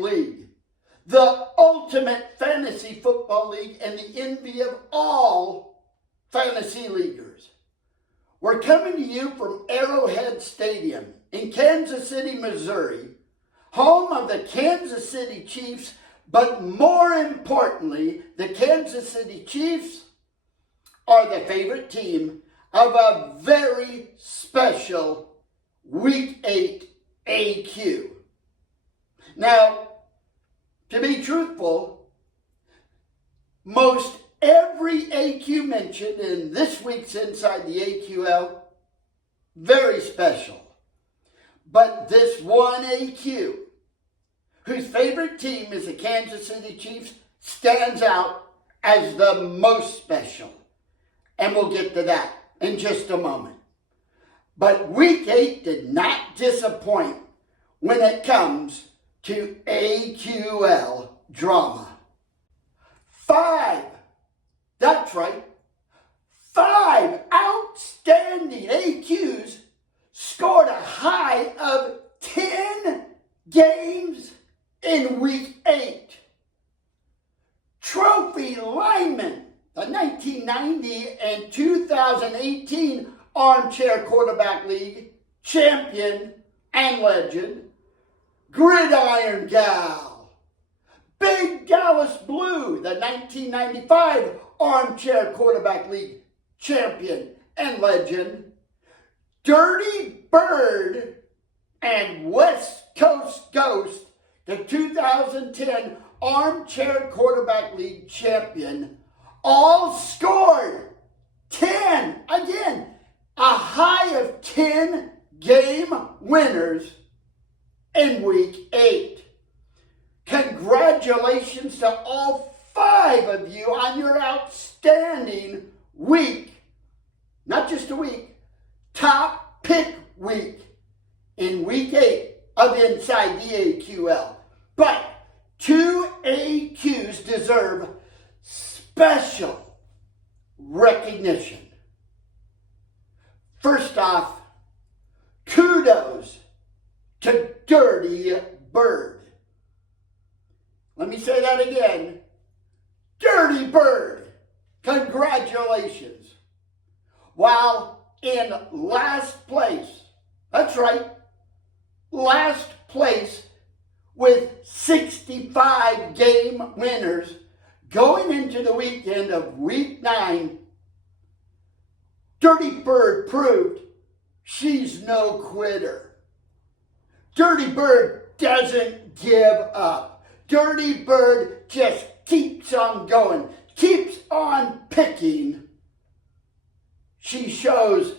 League, the ultimate fantasy football league and the envy of all fantasy leaguers. We're coming to you from Arrowhead Stadium in Kansas City, Missouri, home of the Kansas City Chiefs, but more importantly, the Kansas City Chiefs are the favorite team of a very special Week 8 AQ. Now, to be truthful, most every AQ mentioned in this week's Inside the AQL, very special. But this one AQ, whose favorite team is the Kansas City Chiefs, stands out as the most special. And we'll get to that in just a moment. But Week 8 did not disappoint when it comes to AQL drama. 5, that's right, 5 outstanding AQs scored a high of 10 games in Week 8. Trophy linemen, the 1990 and 2018 Armchair Quarterback League champion and legend, Gridiron Gal, Big Dallas Blue, the 1995 Armchair Quarterback League champion and legend, Dirty Bird, and West Coast Ghost, the 2010 Armchair Quarterback League champion, all scored 10, again, a high of 10 game winners in Week 8. Congratulations to all 5 of you on your outstanding week. Not just a week, top pick week in Week 8 of Inside the AQL. But 2 AQs deserve special recognition. First off, kudos to Dirty Bird. Let me say that again. Dirty Bird, congratulations. While in last place, that's right, last place with 65 game winners going into the weekend of Week 9, Dirty Bird proved she's no quitter. Dirty Bird doesn't give up. Dirty Bird just keeps on going, keeps on picking. She shows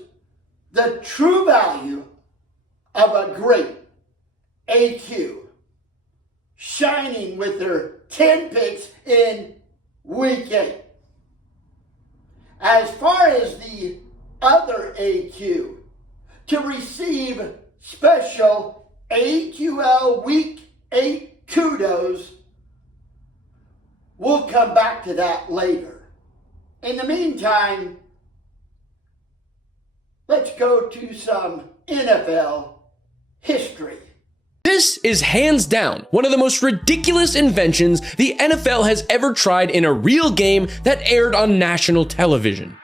the true value of a great AQ, shining with her 10 picks in Week 8. As far as the other AQ to receive special AQL Week 8 kudos, we'll come back to that later. In the meantime, let's go to some NFL history. This is hands down one of the most ridiculous inventions the NFL has ever tried in a real game that aired on national television.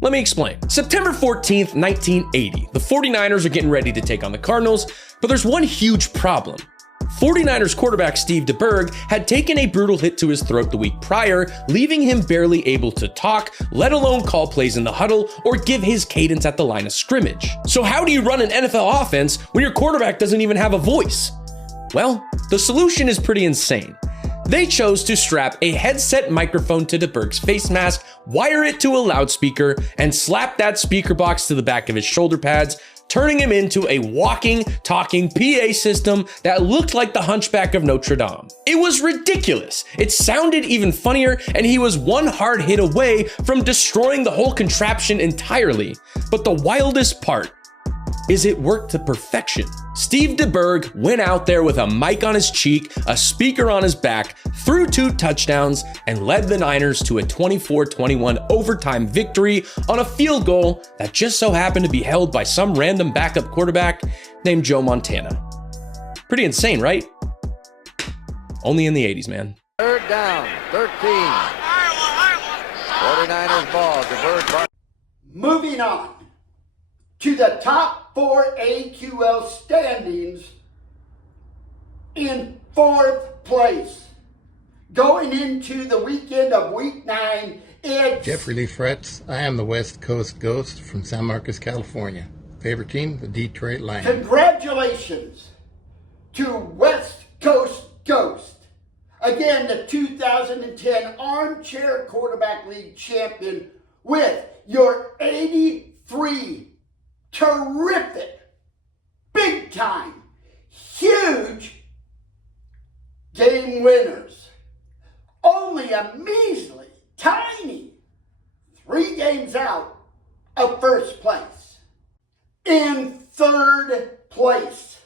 Let me explain. September 14th, 1980. The 49ers are getting ready to take on the Cardinals, but there's one huge problem. 49ers quarterback Steve DeBerg had taken a brutal hit to his throat the week prior, leaving him barely able to talk, let alone call plays in the huddle or give his cadence at the line of scrimmage. So how do you run an NFL offense when your quarterback doesn't even have a voice? Well, the solution is pretty insane. They chose to strap a headset microphone to DeBerg's face mask, wire it to a loudspeaker, and slap that speaker box to the back of his shoulder pads, turning him into a walking, talking PA system that looked like the Hunchback of Notre Dame. It was ridiculous. It sounded even funnier, and he was one hard hit away from destroying the whole contraption entirely. But the wildest part is it worked to perfection. Steve DeBerg went out there with a mic on his cheek, a speaker on his back, threw 2 touchdowns, and led the Niners to a 24-21 overtime victory on a field goal that just so happened to be held by some random backup quarterback named Joe Montana. Pretty insane, right? Only in the 80s, man. Third down, 13. 49ers ball, divert. Moving on to the top 4 AQL standings in 4th place. Going into the weekend of week 9, it's Jeffrey Lee Fretz. I am the West Coast Ghost from San Marcos, California. Favorite team, the Detroit Lions. Congratulations to West Coast Ghost. Again, the 2010 Armchair Quarterback League champion with your 83 terrific, big time, huge game winners. Only a measly, tiny 3 games out of first place. In 3rd place,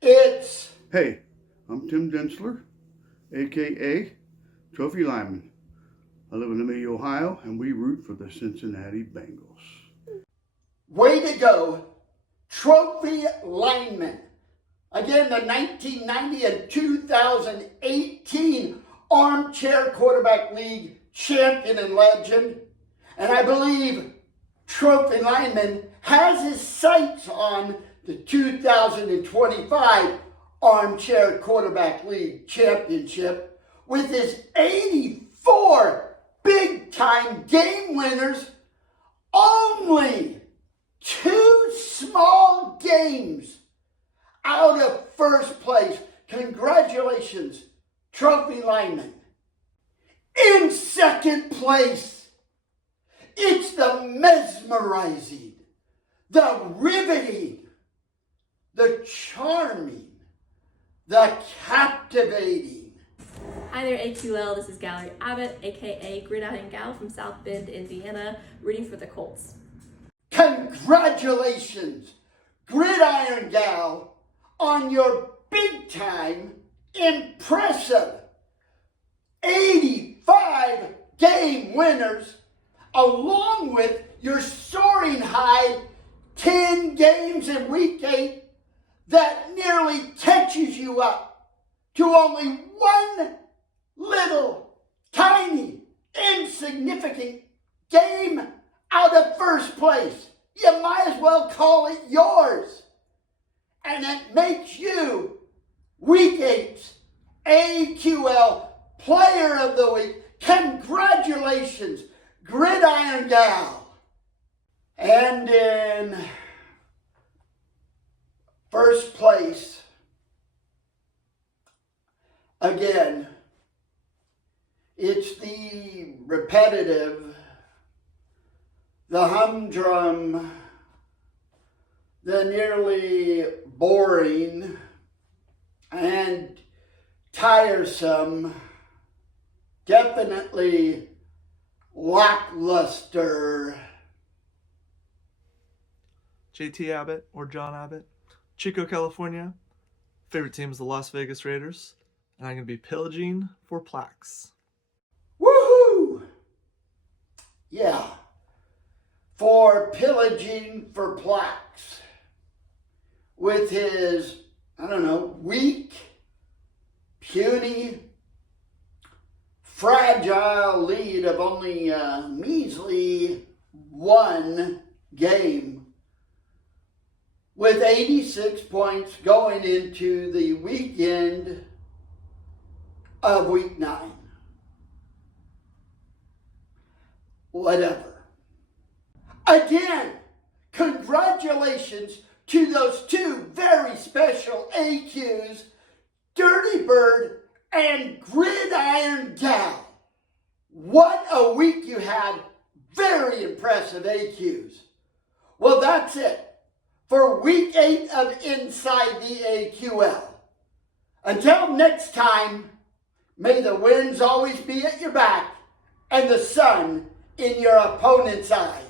it's... Hey, I'm Tim Densler, a.k.a. Trophy Lineman. I live in Amelia, Ohio, and we root for the Cincinnati Bengals. Way to go, Trophy Lineman. Again, the 1990 and 2018 Armchair Quarterback League champion and legend. And I believe Trophy Lineman has his sights on the 2025 Armchair Quarterback League championship with his 84 big-time game winners, only 2 small games out of first place. Congratulations, Trophy Lineman. In 2nd place, it's the mesmerizing, the riveting, the charming, the captivating. Hi there, AQL. This is Gallery Abbott, aka Gridiron Gal from South Bend, Indiana, rooting for the Colts. Congratulations, Gridiron Gal, on your big time, impressive 85 game winners, along with your soaring high 10 games in week 8 that nearly catches you up to only one little, tiny, insignificant game out of first place. You might as well call it yours. And it makes you Week 8's AQL Player of the Week. Congratulations, Gridiron Gal. And in first place, again, it's the repetitive, the humdrum, the nearly boring and tiresome, definitely lackluster JT Abbott or John Abbott, Chico, California. Favorite team is the Las Vegas Raiders, and I'm going to be pillaging for plaques. Woohoo! Yeah, for pillaging for plaques with his, weak, puny, fragile lead of only a measly 1 game, with 86 points going into the weekend of week 9. Whatever. Again, congratulations to those 2 very special AQs, Dirty Bird and Gridiron Gal. What a week you had. Very impressive AQs. Well, that's it for week 8 of Inside the AQL. Until next time, may the winds always be at your back and the sun in your opponent's eye.